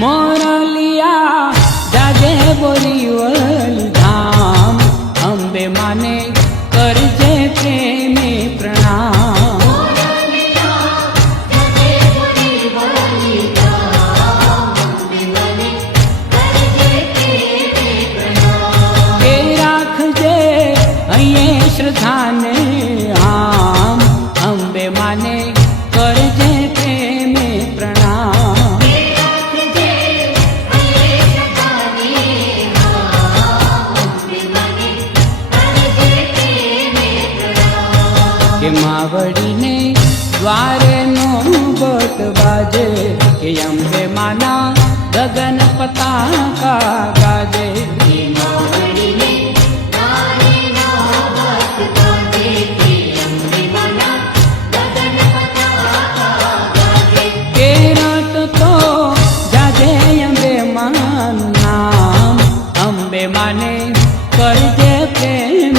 मोरलिया जाजे बोरीवली धाम अंबे माने करजे प्रेमे प्रणाम। के राखजे अये श्रद्धाने आम अंबे माने करजे प्रेमे प्रणाम। के मावड़ी ने द्वारे नो बट बाजे के अंबे माना गगन पताका गाजे। के रट तो जाजे अंबे मानु नाम अंबे माने करजे प्रेम